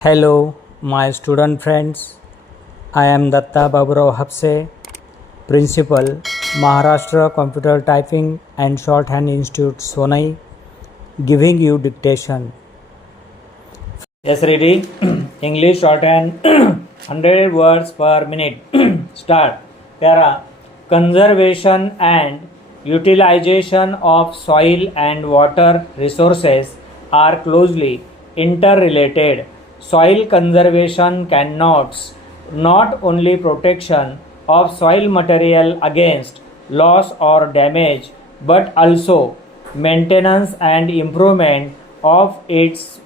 Hello, my student friends. I am Datta Baburao Hapse, Principal, Maharashtra Computer Typing and Shorthand Institute, Sonai, giving you dictation. Yes, ready? English shorthand 100 words per minute. Start. Para conservation and utilization of soil and water resources are closely interrelated. Soil conservation connotes not only protection of soil material against loss or damage but also maintenance and improvement of its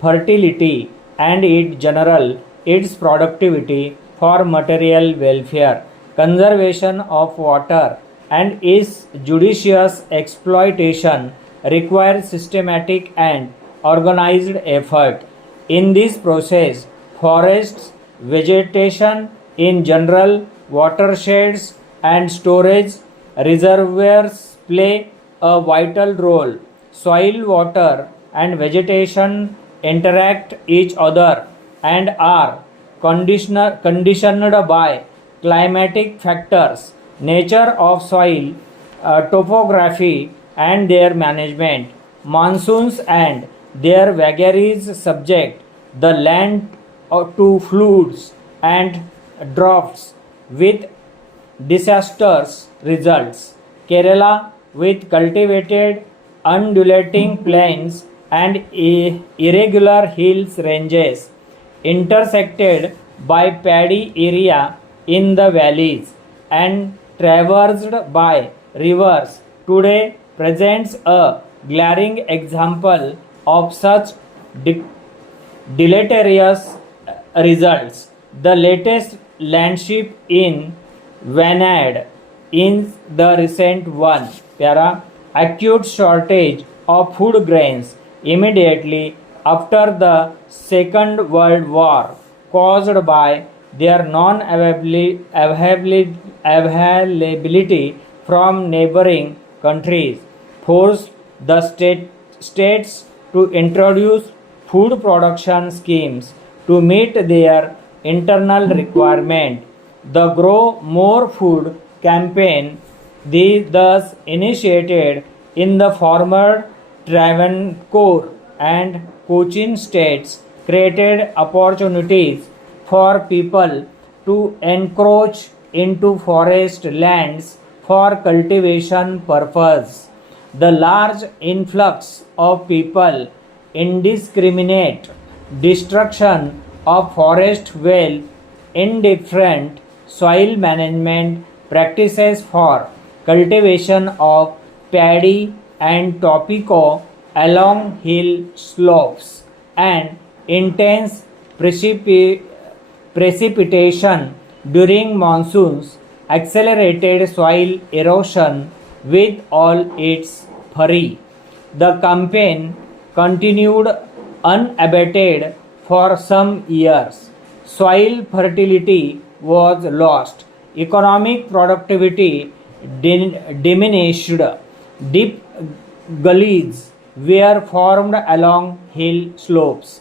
fertility and its productivity for material welfare. Conservation of water and its judicious exploitation requires systematic and organized effort. In this process, forests, vegetation in general, watersheds, and storage reservoirs play a vital role. Soil, water, and vegetation interact each other and are conditioned by climatic factors, nature of soil, topography, and their management. Monsoons and their vagaries subject the land to floods and droughts with disastrous results. Kerala, with cultivated undulating plains and irregular hills ranges, intersected by paddy area in the valleys and traversed by rivers, today presents a glaring example of such deleterious results. The latest landship in Vanad is the recent one. Para acute shortage of food grains immediately after the Second World War, caused by their non-availability from neighboring countries, forced the states to introduce food production schemes to meet their internal requirement. The Grow More Food campaign, thus initiated in the former Travancore and Cochin states, created opportunities for people to encroach into forest lands for cultivation purpose. The large influx of people, indiscriminate destruction of forest wealth, indifferent soil management practices for cultivation of paddy and tobacco along hill slopes, and intense precipitation during monsoons accelerated soil erosion with all its fury. The campaign continued unabated for some years. Soil fertility was lost, economic productivity diminished, deep gullies were formed along hill slopes,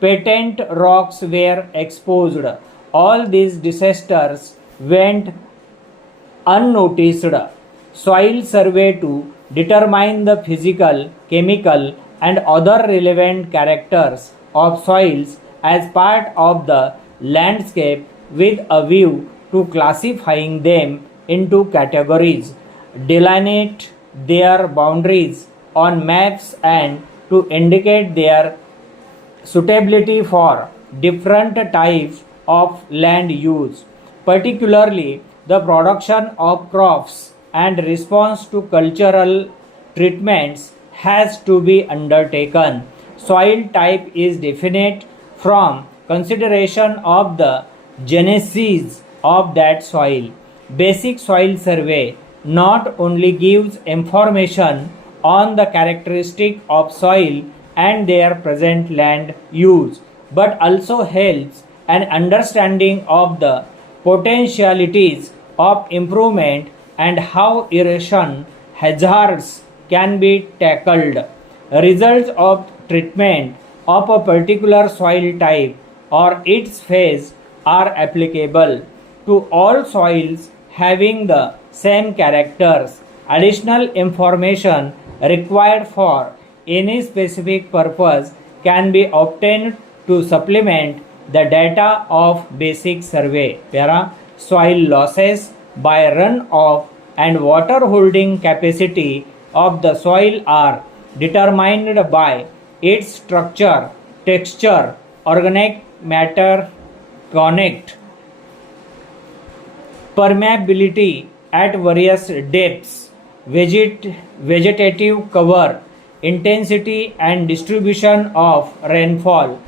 patent rocks were exposed. All these disasters went unnoticed. Soil survey to determine the physical, chemical, and other relevant characters of soils as part of the landscape with a view to classifying them into categories, delineate their boundaries on maps, and to indicate their suitability for different types of land use, particularly the production of crops and response to cultural treatments has to be undertaken. Soil type is definite from consideration of the genesis of that soil. Basic soil survey not only gives information on the characteristic of soil and their present land use, but also helps an understanding of the potentialities of improvement and how erosion hazards can be tackled. Results of treatment of a particular soil type or its phase are applicable to all soils having the same characters. Additional information required for any specific purpose can be obtained to supplement the data of basic survey. Para soil losses by runoff and water holding capacity of the soil are determined by its structure, texture, organic matter connect, permeability at various depths, vegetative cover, intensity and distribution of rainfall,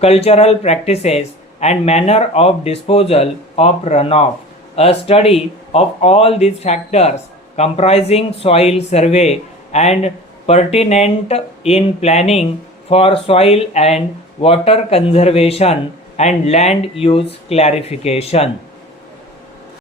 cultural practices, and manner of disposal of runoff. A study of all these factors comprising soil survey and pertinent in planning for soil and water conservation and land use clarification.